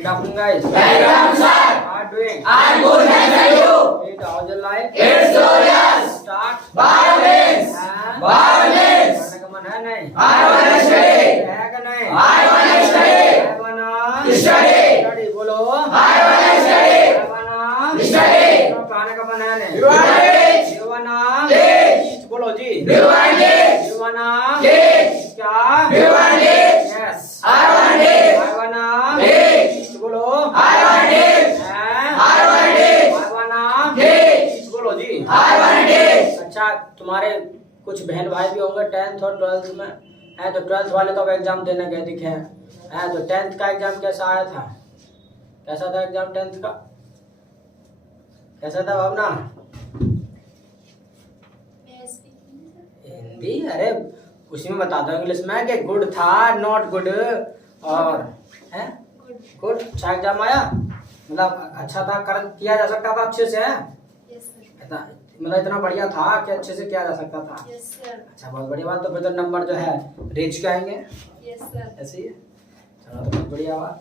Good afternoon, guys. Welcome, sir. How are you doing? I'm good, thank you. Great. How's your life? It's glorious. Start. Violence. Violence. पढ़ने का मन है नहीं? I wanna study. है कि नहीं? I wanna study. I wanna Study. study. बोलो. I wanna study. I wanna Study. तो पढ़ने का मन है नहीं? You wanna teach. You wanna Teach. बोलो जी. You wanna teach. You wanna Teach. क्या? You wanna teach. Yes. I wanna teach. I wanna Teach. बोलो. I wanna teach. हैं? I wanna teach. I wanna Teach. बोलो जी. I wanna teach. अच्छा, तुम्हारे कुछ बहन भाई भी होंगे 10th और 12th में है, तो 12th वाले तो अब एग्जाम देने गए दिखे हैं, तो 10th का एग्जाम कैसा आया था? कैसा था एग्जाम 10th का? कैसा था भावना? हिंदी? अरे उसी में बता दो इंग्लिश में कि गुड था, नॉट गुड और है गुड। अच्छा एग्जाम आया, मतलब अच्छा था, कर किया जा सकता था अच्छे से, मतलब इतना बढ़िया था कि अच्छे से किया जा सकता था। अच्छा, बहुत बढ़िया बात। तो फिर तो नंबर जो है रीच के आएंगे। ऐसे ही है। चलो, तो बहुत बढ़िया बात।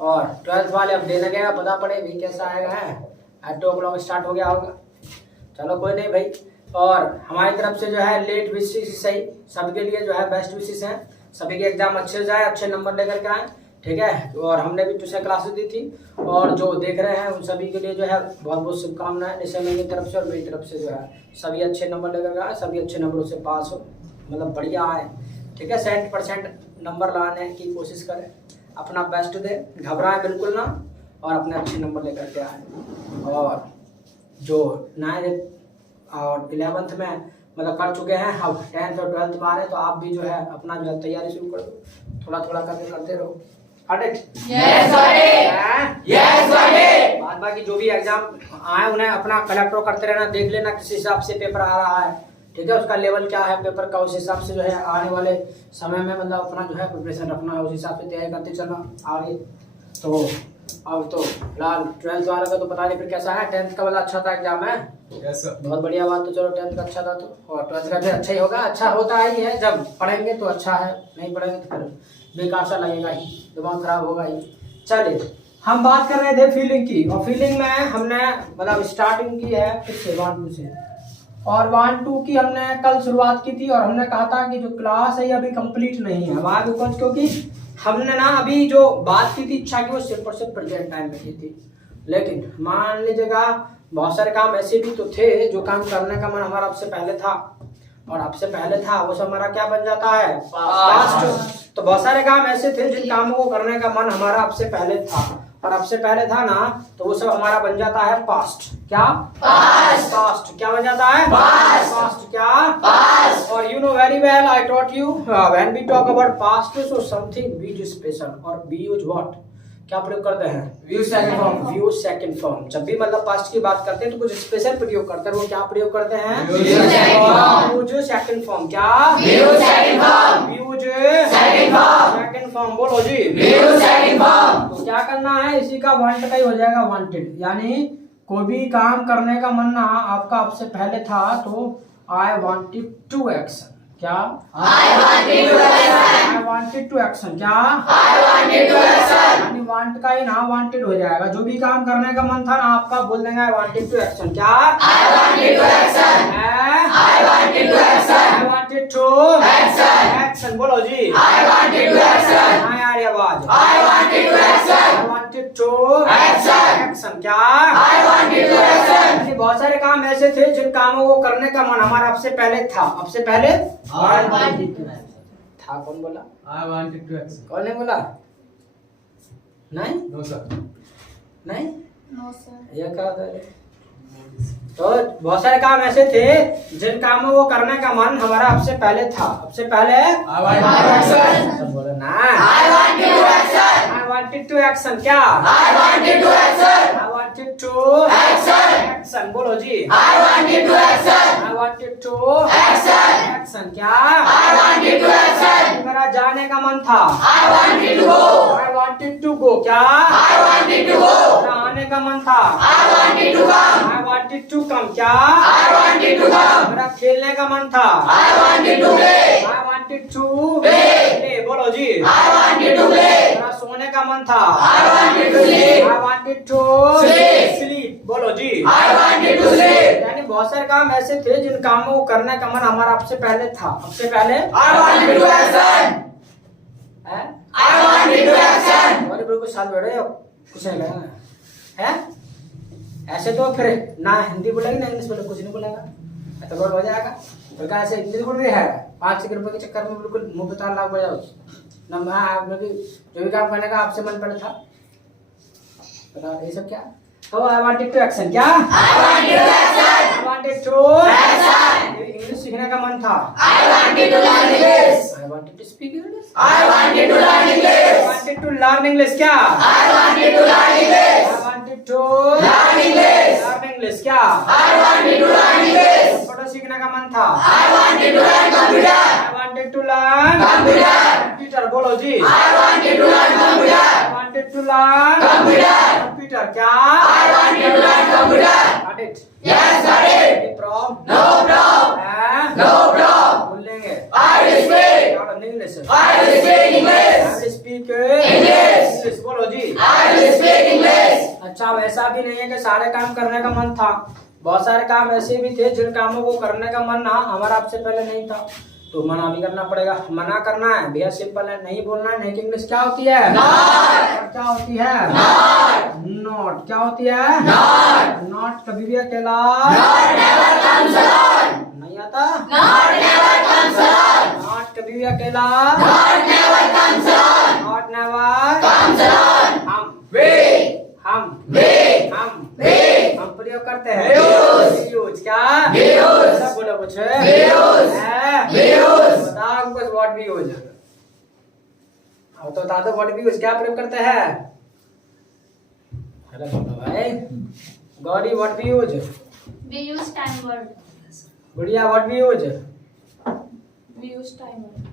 और 12th वाले अब देने गए, पता पड़े भी कैसा आएगा है। आज 2 o'clock स्टार्ट हो गया होगा। चलो कोई नहीं भाई। और हमारी तरफ से जो है लेट विशेष सही सबके लिए जो है बेस्ट विशेष हैं। सभी के एग्जाम अच्छे जाए, अच्छे नंबर लेकर के आए, ठीक है। और हमने भी ट्यूशन क्लासेस दी थी, और जो देख रहे हैं उन सभी के लिए जो है बहुत बहुत शुभकामनाएं। जैसे मेरी तरफ से और मेरी तरफ से जो है सभी अच्छे नंबर लेकर के आए, सभी अच्छे नंबरों से पास हो, मतलब बढ़िया आए, ठीक है। 100% नंबर लाने की कोशिश करें, अपना बेस्ट दे, घबराएं बिल्कुल ना, और अपने अच्छे नंबर लेकर के आए। और जो 9th और 11th में मतलब कर चुके हैं, अब 10th और 12th में आ रहे हैं, तो आप भी जो है अपना जो है तैयारी शुरू कर दो, थोड़ा थोड़ा करके करते रहो। बाद बाकी जो भी एग्जाम आए उन्हें अपना कलेक्टर करते रहना, देख लेना किस हिसाब से पेपर आ रहा है, ठीक है। उसका लेवल क्या है पेपर का, उस हिसाब से जो है आने वाले समय में मतलब अपना जो है प्रिपरेशन रखना है, उस हिसाब से तैयारी करते चलना आगे। तो अब तो फिलहाल 12th वाले का तो पता नहीं फिर कैसा है। 10th का वाला अच्छा था एग्जाम है, बहुत बढ़िया बात। तो चलो 10th का अच्छा था, तो और 12th का भी अच्छा ही होगा। अच्छा होता ही है, जब पढ़ेंगे तो अच्छा है, नहीं पढ़ेंगे तो फिर बेकार सा लगेगा ही, दिमाग खराब होगा ही। चलिए, हम बात कर रहे थे फीलिंग की, और फीलिंग में हमने मतलब स्टार्टिंग की है किससे, 1 2 से, और 1 2 की हमने कल शुरुआत की थी। और हमने कहा था कि जो क्लास है ये अभी कंप्लीट नहीं है हमारे ऊपर, क्योंकि हमने ना अभी जो बात की थी इच्छा की वो सिर्फ और सिर्फ प्रेजेंट टाइम में की थी। लेकिन मान लीजिएगा बहुत सारे काम ऐसे भी तो थे जो काम करने का मन हमारा आपसे पहले था, और आपसे पहले था वो सब हमारा क्या बन जाता है, पास्ट। तो बहुत सारे काम ऐसे थे जिन कामों को करने का मन हमारा आपसे पहले था, और आपसे पहले था ना, तो वो सब हमारा बन जाता है पास्ट। क्या पास्ट क्या बन जाता है, पास्ट क्या पास्ट। और you know very well I taught you when we talk about past, so something be special, और बी यूज व्हाट, क्या प्रयोग करते हैं, we use second form. We use second form. जब भी मतलब पास्ट की बात करते हैं तो कुछ स्पेशल प्रयोग करते हैं, वो क्या प्रयोग करते हैं, यूज सेकंड फॉर्म। क्या use second form, use second form. बोलो जी, यूज सेकंड फॉर्म। तो क्या करना है, इसी का वांट का ही हो जाएगा वांटेड, यानी कोई भी काम करने का मन ना आपका आपसे पहले था, तो आई वांटेड टू एक्शन। क्या I wanted to action। क्या I wanted to action, यानी वांट का ही ना वांटेड हो जाएगा। जो भी काम करने का मन था ना आपका, बोल देंगे I wanted to action। क्या I wanted to action, I wanted to action, I wanted to action। बोलो जी, I wanted to action। हाँ यार ये आवाज, I wanted to action, I wanted to action। क्या I wanted to action। बहुत सारे काम ऐसे थे जिन कामों को करने का मन हमारा आपसे पहले था, आपसे पहले था। कौन बोला, I wanted to action. कौन ने बोला, नहीं No sir. नहीं, No sir. ये क्या था। तो बहुत सारे काम ऐसे थे जिन कामों को करने का मन हमारा आपसे पहले था, आपसे पहले I wanted to action. सब बोलो ना, I wanted to action. I wanted to action। क्या I wanted to action. I wanted to Action. बोलो जी, I wanted to action. I wanted to Action. क्या I wanted to action. मेरा जाने का मन था, I wanted to go. I wanted to go। क्या I wanted to go. मेरा आने का मन था, I wanted to come. I wanted to come। क्या I wanted to come. मेरा खेलने का मन था, I wanted to play. I wanted to Play. play। बोलो जी, I wanted to play. मेरा सोने का मन था? I wanted to sleep. I wanted to Sleep. sleep. बोलो जी। I wanted to sleep. यानी बहुत सारे काम ऐसे थे जिन कामों को करने का मन हमारा आपसे पहले था। आपसे पहले I wanted to action. है? I wanted to action. और बिल्कुल साथ बैठे हो, कुछ नहीं लगेगा, है? ऐसे तो फिर ना हिंदी बोलेगी ना इंग्लिश बोलेगी, कुछ नहीं बोलेगा, तो रोड हो जाएगा। तो क्या ऐसे हिंदी बोल रही है 5 सेकंड रुपए के चक्कर में बिल्कुल मुंह पे ताल लाग पड़ जाओ ना। मैं आपने जो भी काम करने का आपसे मन पड़ा था, बता ये सब क्या? तो आई वांटेड टू एक्शन क्या? I wanted to action. I wanted to Action. English सीखने का मन था। I wanted to learn English. I wanted to speak English. I wanted to learn I English. Wanted to learn English क्या? I wanted to learn English. I wanted to Learn English. Learn English क्या? I wanted to learn English. Computer सीखने का मन था। I wanted to learn computer. I wanted to learn Computer. Computer बोलो जी। I wanted to learn computer. I wanted to learn Computer. Computer क्या? I wanted to learn computer. Got it? Yes, got it. Any problem? No problem. No problem. बोल लेंगे। I will speak. Not in English. I will speak English. I will speak English. English बोलो जी। I will speak English. अच्छा वैसा भी नहीं है कि सारे काम करने का मन था। बहुत सारे काम ऐसे भी थे जिन कामों को करने का मन ना हमारा आपसे पहले नहीं था, तो मना भी करना पड़ेगा। मना करना है भैया सिंपल है, नहीं बोलना है। नहीं की इंग्लिश क्या होती है? Not. क्या होती है? Not. नॉट। क्या होती है? Not. नॉट कभी भी अकेला Not never comes alone. नहीं आता। Not never comes alone. Not कभी भी अकेला Not never comes alone. Not never Comes alone. हम We. हम We. हम प्रयोग करते हैं। Use. यूज क्या? Use. सब बोलो कुछ Use. है? Use. बताओ कुछ व्हाट भी यूज। अब तो बता दो व्हाट भी यूज क्या प्रयोग करते हैं? हेलो बोलो भाई। गौरी व्हाट भी use? We use time word. गुड़िया व्हाट भी use? We use time word.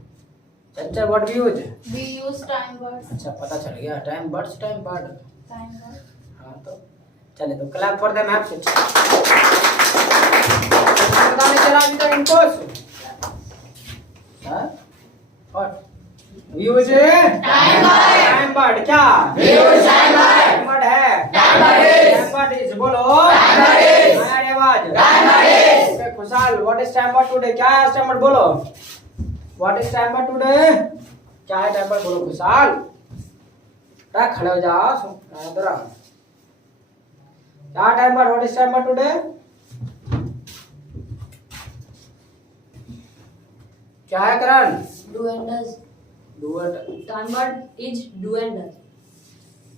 चच्चा व्हाट भी use? We use time word. अच्छा पता चल गया। Time birds time bird. Time word. हाँ तो चले तो क्लैप फॉर देम एब्सेंट। पता नहीं चला अभी तक इनको। हाँ? और यूज टाइम बर्ड क्या? We use time word. Time bird है। Time bird is. Time word is बोलो। Time bird is. आया आवाज। Time bird is. Okay Khushal what is time word today? क्या है टाइम बर्ड बोलो। What is time word today? क्या है time bird बोलो खुशाल। रख खड़े हो जाओ इधर आ। क्या time word? What is time word today? क्या है Karan? Do and does. Do it. Time word is do and does.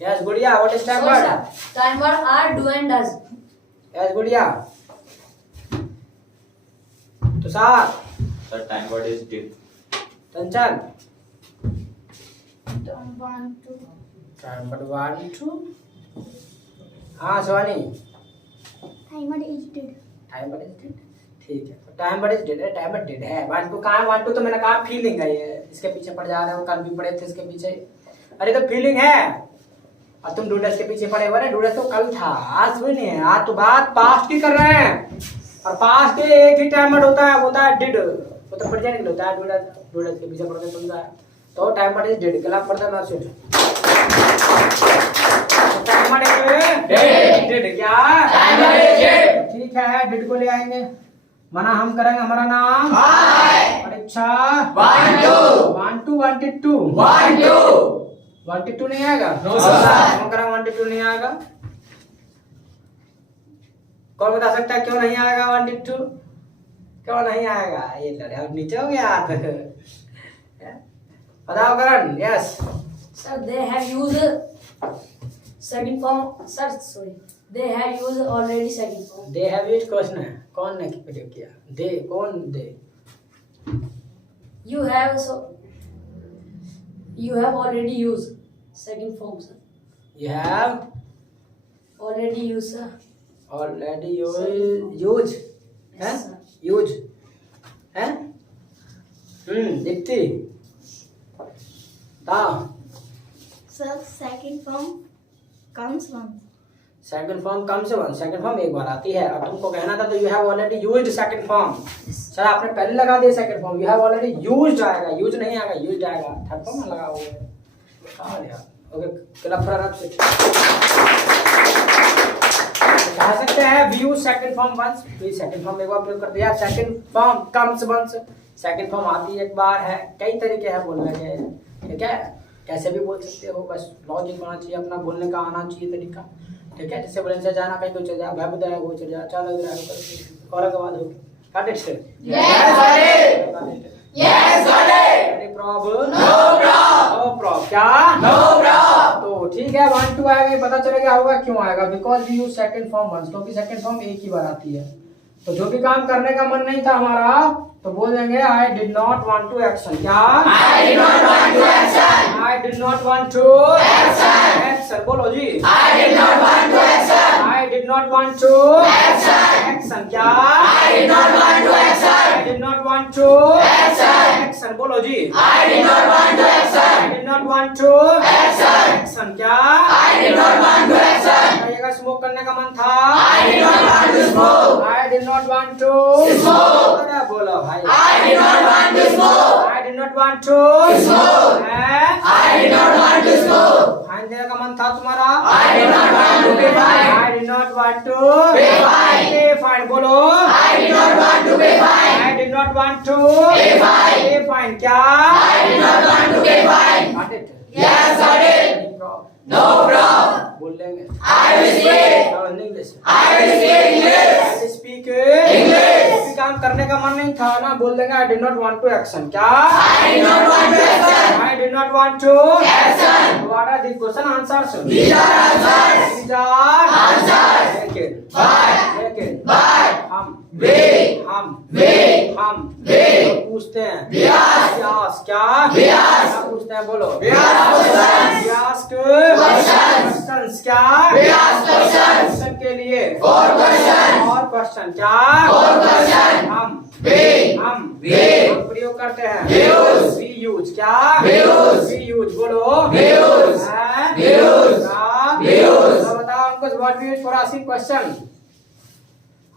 Yes Gudiya what is time Sorry, word? sir. Time word are do and does. Yes Gudiya. Tushar Sir, time word is did. Kanchan Don't want to. Time word 1 2। हाँ Shivani Time word is did. Time word is did. ठीक है time word is dead है। Time bird dead है। 1 2 कहाँ? 1 2 तो मैंने कहा feeling है ये, इसके पीछे पड़ जा रहे हो। कल भी पड़े थे इसके पीछे। अरे तो फीलिंग है और तुम डूडस के पीछे पड़े हुए। डूडस तो कल था, आज भी नहीं है। आज तो बात पास्ट की कर रहे हैं और पास्ट के एक ही टाइम वर्ड होता है, वो होता है डिड। वो तो प्रेजेंट के होता है। डूडस के पीछे पड़ के तुम जाए तो time word is did. Clap करते हैं ना सुन। टाइम वर्ड इज डिड क्या? Time word is did. ठीक है डिड को ले आएंगे। मना हम करेंगे। हमारा नाम Hi. परीक्षा 1 2. 1 2 wanted to 1 2. wanted to नहीं आएगा। No, sir. कौन करा wanted to नहीं आएगा? कौन बता सकता है क्यों नहीं आएगा wanted to? क्यों नहीं आएगा? ये लड़े अब नीचे हो गया। बताओ Karan. Yes Sir, they have used second form. Sir, sorry. They have used already second form. They have used question है। कौन ने प्रयोग किया? दे कौन? दे You have so. You have already used second form, sir. You have Already used, sir. Already use है। Yes, sir. Use है। दीप्ति ता Sir, second form comes once. Second form कम से कम सेकंड फॉर्म एक बार आती है। और तुमको कहना था तो you have already used second form. Sir आपने पहले लगा दिया second form. You have already used आएगा, यूज नहीं आएगा, यूज्ड आएगा। थर्ड फॉर्म में लगा हुआ है। ओके क्लब फॉर अप कह सकते हैं we use second form once, please second form एक बार प्रयोग कर दिया, second form comes once, second form आती एक बार है, कई तरीके हैं बोलने के, ठीक है, कैसे भी बोल सकते हो, बस लॉजिक होना चाहिए, अपना बोलने का आना चाहिए तरीका, ठीक है, जैसे बोले से जाना कहीं तो चल जा, भाई बताया वो चल जा, चल इधर और के बाद हो got it Yes, got it. Yes, got it. Any problem No problem. No problem क्या No problem. तो ठीक है 1 2 आएगा, ये पता चलेगा होगा क्यों आएगा, because we use second form once, क्योंकि सेकंड फॉर्म एक ही बार आती है, तो जो भी काम करने का मन नहीं था हमारा तो बोल देंगे I did not want to action, क्या I did not want to action. I did not want to Action. Action, बोलो जी I did not want to action. I did not want to Action. Action, क्या I did not want to I action. Did not want to Action. Action, बोलो जी I did not want to I action. Did not want to Action. Action, क्या I did not want to action. कहिएगा smoke करने का मन था, I did not want to smoke. I did not want to Smoke. अरे बोलो भाई I did not want to smoke. I did not want to Smoke. हैं? I did not want to smoke. Fine देने का मन था तुम्हारा, I did not want to pay fine. I did not want to Pay fine. pay fine, बोलो I did not want to pay fine. I did not want to Pay fine. pay fine, क्या I did not want to pay fine. Got it? Yes, got it. No problem. बोल लेंगे I will speak. English I will speak English. Speak English. काम करने का मन नहीं था ना, बोल देंगे I did not want to action, क्या I did not want to action. I did not want to Action. What are the question answers? These are answers. These are Answers. लेकिन But. हम We. पूछते हैं Yes. व्यास, क्या Yes. क्या पूछते हैं, बोलो Yes, questions. व्यास Questions. क्वेश्चंस, क्या Yes, questions. क्वेश्चन के लिए For questions. और क्वेश्चन, क्या For question. हम We. हम प्रयोग करते हैं Use. we use, क्या Use. we use, बोलो We use. हैं? We use. क्या? We use. तो बताओ हमको what we use for asking question,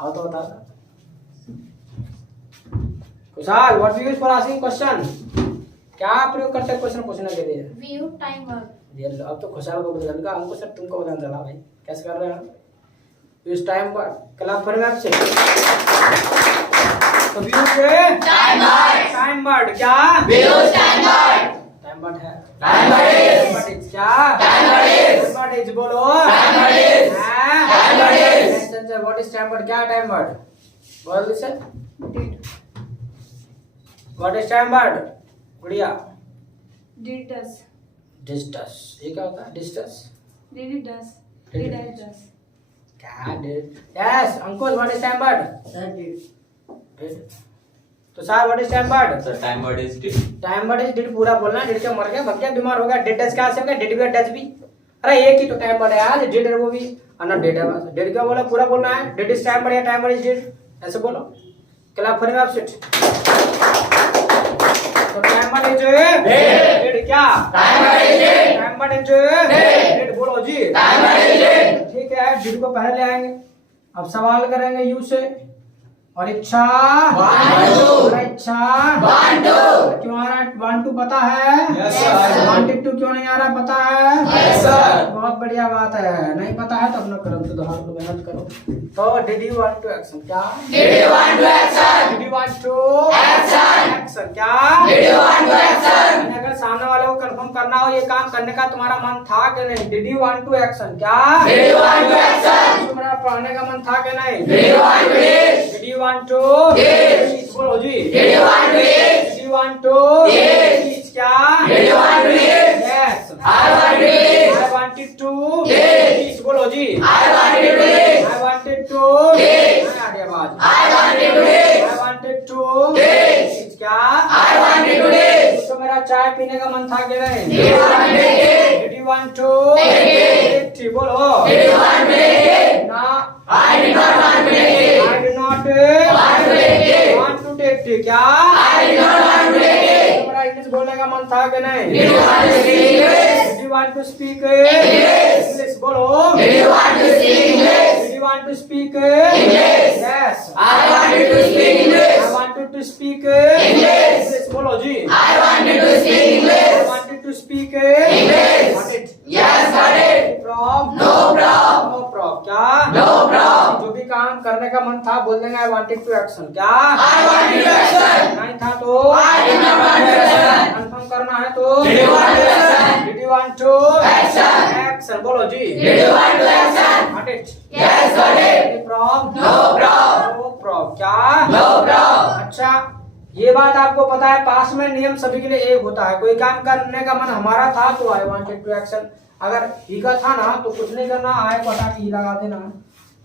आओ तो बता Kushal, what we use for asking question, क्या प्रयोग करते हैं क्वेश्चन पूछने के लिए, We use timer. ये लो, अब तो खुशहाल को बताने का, हमको सर तुमको बताना चला भाई, कैसे कर रहे हैं यूज टाइम पर क्लब फॉर मैप से, तो यूज टाइम वर्ड, क्या We use time word. Time word है, Time word is. Time word is, क्या Time word is. Time word is, बोलो Time word is. हैं? Time word is. What is time word, क्या time word, बोल this what is time word, गुड़िया Did does. डिस्टस, ये क्या होता है डिस्टस, Did it does. Did I does. क्या did, yes Ankush what is time word, Sir did. Did, तो sir what is time word, Sir, time word is did. Time word is did, पूरा बोलना, did के मर गया भग गया बीमार हो गया, डिड डज क्या से हो गया, डिड भी और डज भी, अरे एक ही तो टाइम वर्ड है यार, डिड है वो भी और ना डिड है, बस डिड क्या बोला पूरा बोलना है, डिड इज टाइम वर्ड या टाइम वर्ड इज डिड, ऐसे बोलो क्लब फॉर मैप सेट, तो टाइम वर्ड इज डिड, क्या Time word is did. Time word is Did. Did, बोलो जी Time word is did. ठीक है, डिड को पहले ले आएंगे, अब सवाल करेंगे यू से, और इच्छा Want to. और इच्छा Want to. क्यों आ रहा है, want to पता है, Yes, sir. wanted to क्यों नहीं आ रहा पता है, Yes, sir. बहुत बढ़िया बात है, नहीं पता है तो अपना कर्म सुधार लो, मेहनत करो, तो did you want to action, क्या Did you want to action? did you want to Action. action, क्या Did you want to action? मैंने अगर सामने वाले को कंफर्म करना हो ये काम करने का तुम्हारा मन था कि नहीं, did you want to action, क्या Did you want to action? तुम्हारा पढ़ने का मन था कि नहीं, Did you want to eat? did you want to Yes. बोलो जी Did you want to eat? did you want to Yes. क्या Did you want to eat? yes I want to eat. I wanted to Yes. बोलो जी I wanted to eat. I wanted to Yes. आ गया आवाज, I wanted to eat. I wanted to Yes. क्या I wanted to eat. तो मेरा चाय पीने का मन था कि नहीं, Did you want to take it? did you want to Take it. ठीक बोलो Did you want to take it? ना I did not want to take it. I did not Want to take it. want to take it, क्या I did not want to take it. तो मेरा English बोलने का मन था कि नहीं, Did you want to speak English? did you want to speak English. English बोलो Did you want to speak English? did you want to speak English. yes I wanted to speak English. I wanted to speak English. बोलो जी I wanted to speak I English. wanted to speak English. Got it. बोल देंगे आई wanted to action. क्या I wanted to action. नहीं था तो I did not want to action. Confirm करना है तो Did you want to action? Did you want to Action. Action बोलो जी। Did you want to action? Got it? Yes, got it. Any problem? No problem. No problem। क्या No problem. अच्छा ये बात आपको पता है पास में नियम सभी के लिए एक होता है। कोई काम करने का मन हमारा था तो आई वांटेड टू एक्शन, अगर ही का था ना तो कुछ नहीं करना, आई को हटा के ही लगा देना।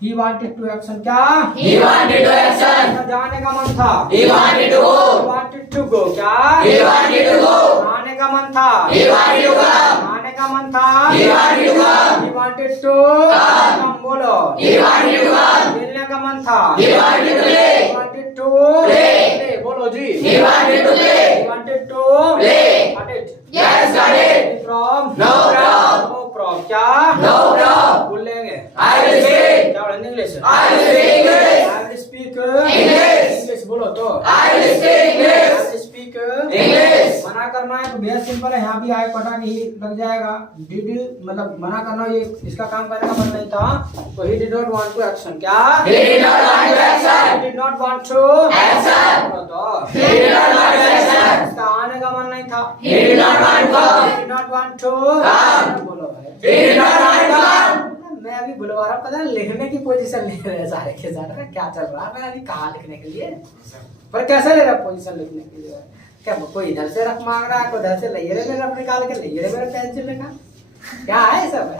He wanted to action. क्या He wanted to action. जाने का मन था। He wanted to He go. wanted to go। क्या He wanted to go. आने का मन था। He wanted to come. आने का मन था। He wanted to come. He wanted to Come. come बोलो। He wanted to come. खेलने का मन था। He wanted to play. He wanted to Play. play बोलो जी। He wanted to play. He wanted to Play. Got it? Yes, got it. Any problem? No problem. No problem। क्या No problem. बोल लेंगे। I will speak. क्या बोलेंगे English? I will speak English. I will speak English. English बोलो तो। I will speak I English. will speak English. मना करना है तो बेहद सिंपल है, यहाँ भी आए पटा के ही लग जाएगा। डिड मतलब मना करना, ये इसका काम करने का मन नहीं था तो he did not want to action. क्या He did not want to action. Did not want to Action. तो He did not want to action. इसका आने का मन नहीं था। He did not want to come. Did not want to Come. बोलो भाई। He did not want to come. मैं अभी बुलवा रहा, पता है लिखने की पोजीशन ले रहे हैं सारे के सारे, क्या चल रहा है। मैं अभी कहाँ लिखने के लिए, पर कैसे ले रहा पोजीशन लिखने के लिए? क्या कोई इधर से रख मांग रहा है, कोई इधर से ले रहे मेरा रफ निकाल के ले रहे मेरा पेंसिल में, क्या है सब है।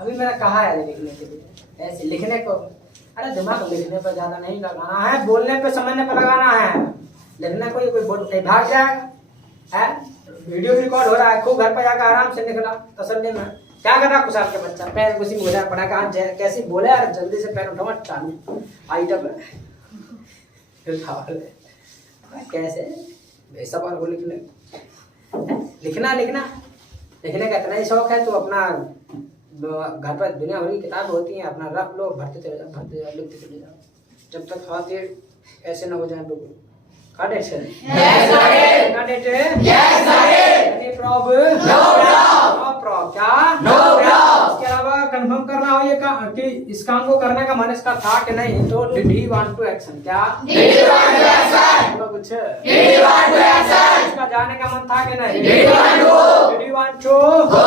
अभी मैंने कहा है लिखने के लिए, ऐसे लिखने को, अरे दिमाग लिखने पर ज्यादा नहीं लगाना है, बोलने पे समझने पर लगाना है। लिखने को कोई बोल भाग जाएगा है। वीडियो रिकॉर्ड हो रहा है, खूब घर पर जाकर आराम से निकला तसल्ली में। क्या कर रहा खुशाल के बच्चा, पैर घुसी मुझे पड़ा कहा कैसे बोले यार, जल्दी से पैर उठाओ चालू आइटम कैसे ऐसा बार को लिखने लिखना लिखना लिखने का इतना ही शौक है तो अपना घर पर दुनिया भर की किताब होती है, अपना रख लो, भरते चले जाओ लिखते चले जाओ जब तक हाथ ऐसे ना हो जाए। बिल्कुल got it? Yes, got it. Got it? Yes, got it. Any problem? No problem. No problem। क्या No problem. इसके अलावा कंफर्म करना हो ये कि इस काम को करने का मन इसका था कि नहीं, तो did he want to action. क्या Did you want to action? बोलो कुछ। Did you want to action? इसका जाने का मन था कि नहीं? Did you want to go? Did you want to Go.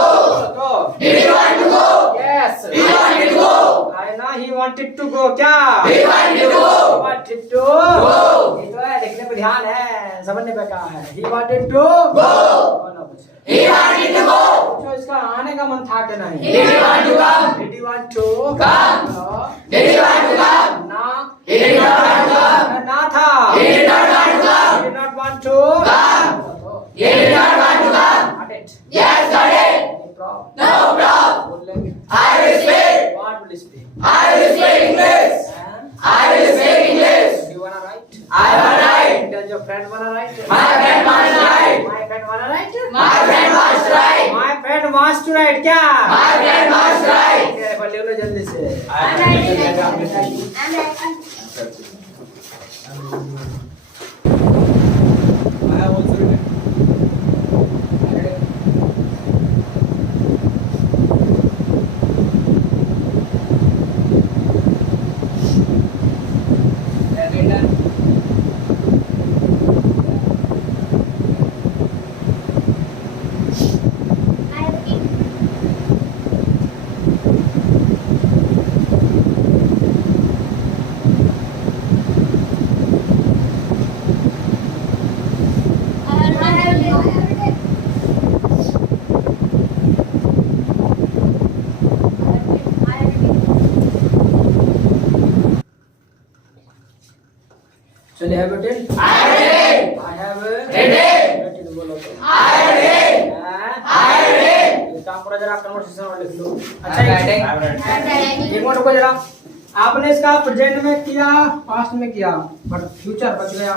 तो Did you want to go? Yes He wanted to go. है ना, ही वांटेड टू गो। क्या He wanted to go. Wanted to Go. ये तो है, लिखने पे ध्यान है, समझने पे कहा है। He wanted to Go. बोलो कुछ। He wanted to go. तो इसका आने का मन था कि नहीं? Did you want to come? Did you want to Come. Did you want to come? ना He did not want to come. ना था। He did not want to come. Did not want to Come. He did not want to come. Got it? Yes, got it. No problem। No problem. बोल लेंगे। I will speak. What will you speak? I will speak English. I will speak English. Do you wanna write? I wanna write. Does your friend wanna write? My friend wants to write. My friend wanna write? My friend wants to write. My friend wants to write। क्या My friend wants to write. मेरे पर ले लो जल्दी से। I'm writing. I'm writing. I have also written. I have been. चलिए have written? I have written. I have Written. written बोलो तो। I have written. हाँ? I have written. ये काम पूरा जरा कन्वर्सेशन में लिख लो। I'm writing. एक मिनट रुको जरा। आपने इसका प्रेजेंट में किया, पास्ट में किया, बट फ्यूचर बच गया।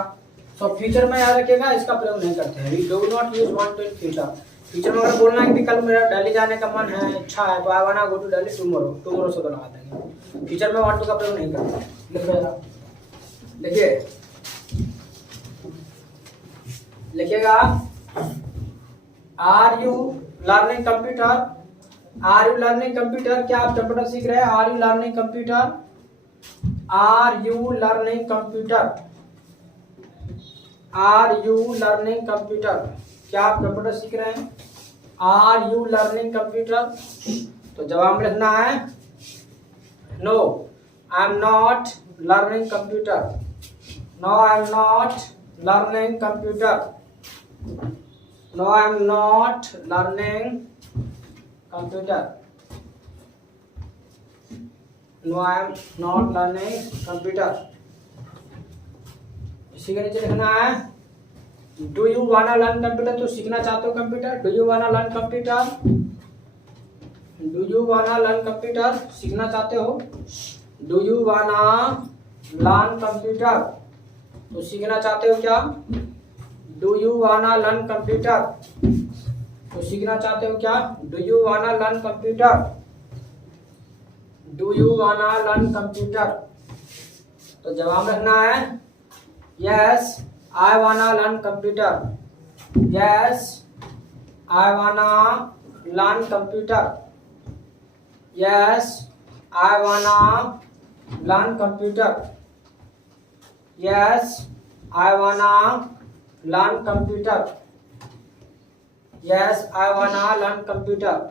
तो फ्यूचर में याद रखिएगा इसका प्रयोग नहीं करते हैं। We do not use want to in future. Future में अगर बोलना है कि कल मेरा दिल्ली जाने का मन है, इच्छा है, तो I want go to Delhi tomorrow, tomorrow से लगा देंगे। फ्यूचर में वांट टू का प्रयोग नहीं करते। लिखो जरा, देखिए लिखिएगा। Are you learning computer? Are you learning computer? क्या आप कंप्यूटर सीख रहे हैं? Are you learning computer? Are you learning computer? Are you learning computer? क्या आप कंप्यूटर सीख रहे हैं? Are you learning computer? तो जवाब में लिखना है no, I am not learning computer. No I am not learning computer. No I am not learning computer. No I am not learning computer. इसी के नीचे लिखना है do you wanna learn computer? तो सीखना चाहते हो computer? Do you wanna learn computer? Do you wanna learn computer? सीखना चाहते हो? Do you wanna learn computer? तो सीखना चाहते हो क्या? Do you wanna learn computer? तो सीखना चाहते हो क्या? Do you wanna learn computer? Do you wanna learn computer? तो जवाब रखना है यस आई वाना लर्न कंप्यूटर। यस आई वाना लर्न कंप्यूटर। यस आई वाना लर्न कंप्यूटर। यस आई वाना लर्न कंप्यूटर। यस आई वाना लर्न कंप्यूटर।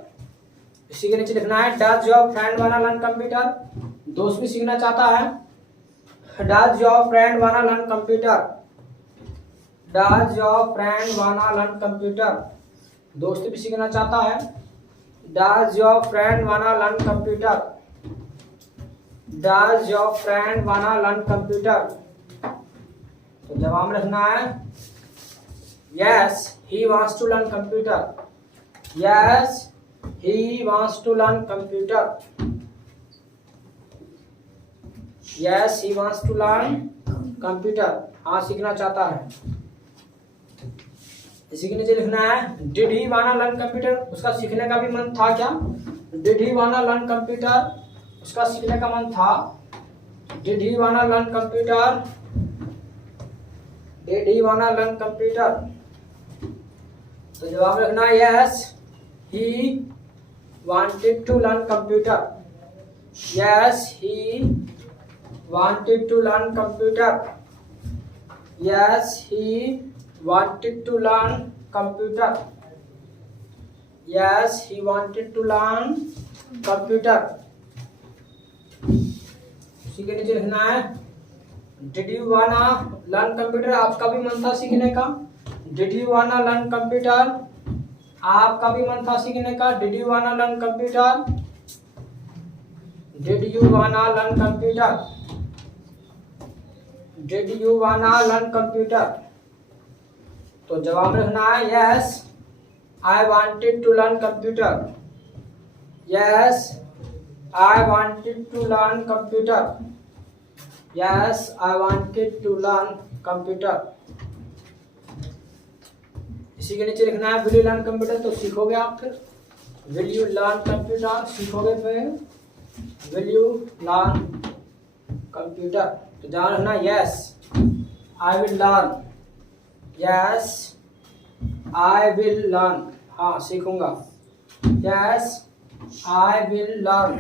इसी के नीचे लिखना है does your friend wanna learn computer? दोस्त भी सीखना चाहता है। Does your friend wanna learn computer? Does your friend wanna learn computer? दोस्त भी सीखना चाहता है। Does your friend wanna learn computer? Does your friend wanna learn computer? तो जवाब रखना है yes he wants to learn computer. Yes he wants to learn computer. Yes he wants to learn computer. हाँ सीखना चाहता है। इसी के नीचे लिखना है डिड ही वाना लर्न कंप्यूटर? उसका सीखने का भी मन था क्या? डिड ही वाना लर्न कंप्यूटर? उसका सीखने का मन था। डिड ही वाना लर्न कंप्यूटर? डिड ही वाना लर्न कंप्यूटर? तो जवाब रखना है yes he wanted to learn computer. Yes he wanted to learn computer. Yes, he wanted to learn computer. Yes, he wanted to learn computer. इसी के नीचे लिखना है Did you wanna learn computer? आपका भी मन था सीखने का। Did you wanna learn computer? आपका भी मन था सीखने का। Did you wanna learn computer? Did you wanna learn computer? Did you wanna learn computer? तो जवाब रखना है yes I wanted to learn computer. Yes I wanted to learn computer. Yes I wanted to learn computer. इसी के नीचे लिखना है will you learn computer? तो सीखोगे आप फिर will you learn computer? सीखोगे फिर will you learn computer? तो जवाब रखना yes I will learn. Yes I will learn. हाँ सीखूंगा। Yes I will learn.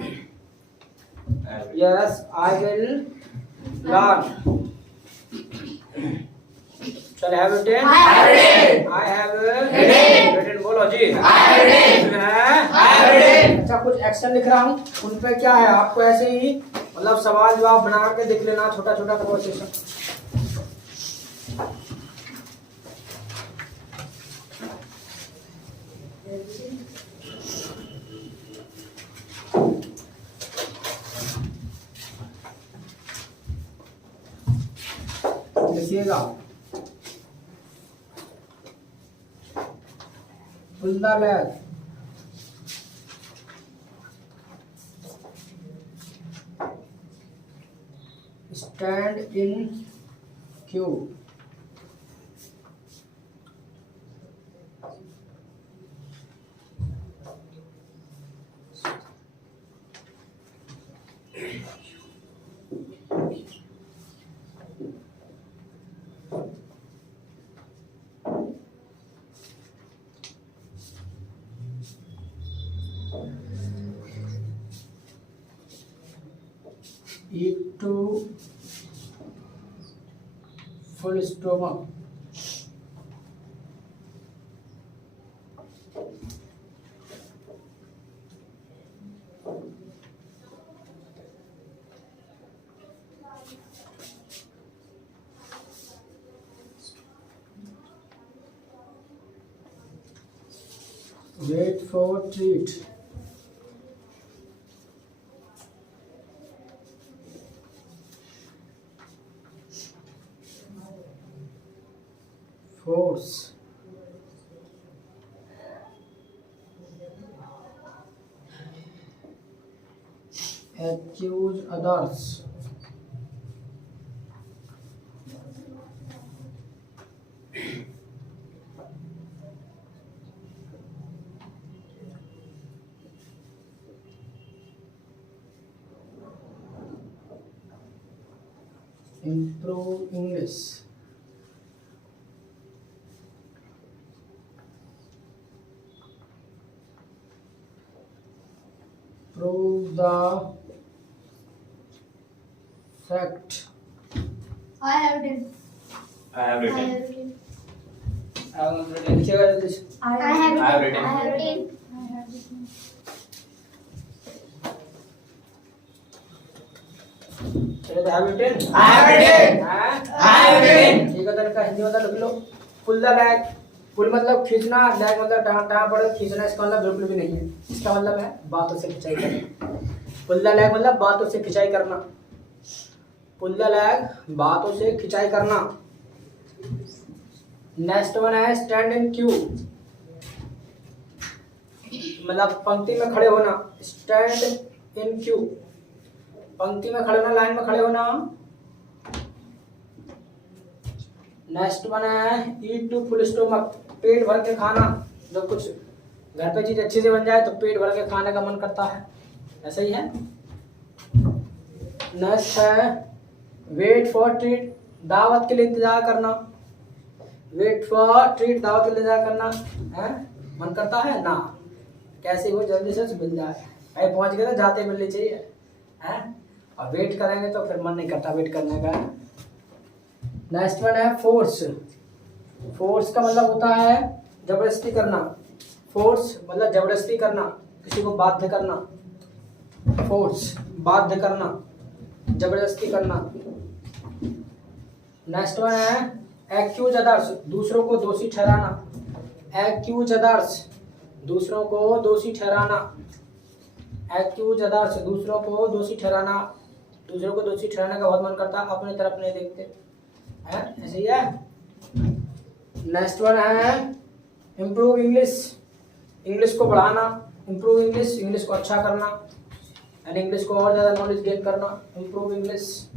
Yes I will learn. चल have written? I have written। बोलो जी। अच्छा कुछ एक्शन लिख रहा हूँ उन पे क्या है आपको ऐसे ही मतलब सवाल जवाब बना के देख लेना छोटा छोटा कन्वर्सेशन। लिखिएगा खुलदा lag stand in queue. eat to full stomach. Wait for treat. Force. Accuse others. Improve English. Prove the fact. I have written. I have I written. have written. लिखिएगा जल्दी से। I have I have written. written. I have written. I have written. चलो तो have written? I have written. हाँ? I have written. ठीक है तो इनका हिंदी मतलब लिख लो। Pull the lag. पुल मतलब खींचना, लैग मतलब टाँग पड़े खींचना, इसका मतलब बिल्कुल भी नहीं है। इसका मतलब है बातों से खिंचाई करना। पुल द लैग मतलब बातों से खिंचाई करना। पुल द लैग बातों से खिंचाई करना। नेक्स्ट वन है स्टैंड इन क्यू, मतलब पंक्ति में खड़े होना। स्टैंड इन क्यू, पंक्ति में खड़े होना, लाइन में खड़े होना। नेक्स्ट वन है ईट टू फुल स्टोमक, पेट भर के खाना। जब कुछ घर पे चीज अच्छी से बन जाए तो पेट भर के खाने का मन करता है, ऐसा ही है। नेक्स्ट है वेट फॉर ट्रीट, दावत के लिए इंतजार करना। वेट फॉर ट्रीट, दावत के लिए इंतजार करना है, मन करता है ना, कैसे वो जल्दी से मिल जाए। कहीं पहुंच गए तो जाते मिलनी चाहिए है, और वेट करेंगे तो फिर मन नहीं करता वेट करने का। नेक्स्ट वन है फोर्स। फोर्स का मतलब होता है जबरदस्ती करना। फोर्स मतलब जबरदस्ती करना, किसी को बाध्य करना। फोर्स बाध्य करना, जबरदस्ती करना। नेक्स्ट वन है एक्यूज अदर्स, दूसरों को दोषी ठहराना। एक्यूज अदर्स, दूसरों को दोषी ठहराना। एक्यूज अदर्स, दूसरों को दोषी ठहराना। दूसरों को दोषी ठहराने का बहुत मन करता है, अपने तरफ नहीं देखते है, ऐसे ही है। नेक्स्ट वन है इम्प्रूव इंग्लिश, इंग्लिश को बढ़ाना। इम्प्रूव इंग्लिश, इंग्लिश को अच्छा करना, यानी इंग्लिश को और ज़्यादा नॉलेज गेन करना। Improve English,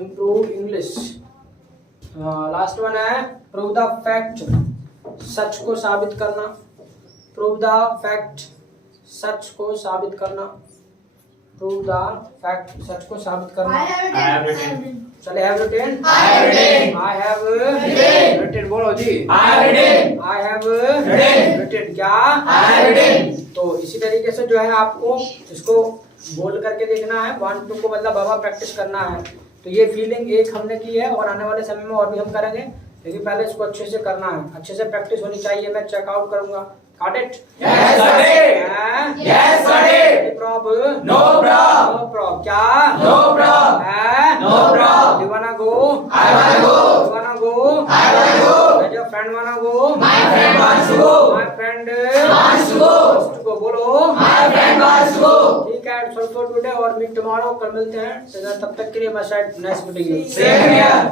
improve English. Last one है प्रूव द फैक्ट, सच को साबित करना। प्रूव द फैक्ट, सच को साबित करना। प्रूव द फैक्ट, सच को साबित करना। I have I have written. written. चले have written, I have written. I have Written. Written, बोलो जी। I have written. I have Written. Written, क्या I have written. तो इसी तरीके से जो है आपको इसको बोल करके देखना है। 1 2 को मतलब बाबा प्रैक्टिस करना है। तो ये फीलिंग एक हमने की है और आने वाले समय में और भी हम करेंगे, लेकिन पहले इसको अच्छे से करना है, अच्छे से प्रैक्टिस होनी चाहिए। मैं चेकआउट करूंगा। Got it? Yes, got it. Yes, got it. No problem. No problem. No problem. क्या? No problem. है? No problem. You wanna go? I wanna go. You wanna go? I wanna go. Does your friend wanna go? My friend wants to go. My friend Wants to go. wants to go. बोलो। My friend wants to go. ठीक है, so for today और meet tomorrow, कल मिलते हैं। तब तक के लिए मैं शायद नेक्स्ट मीटिंग। Same here.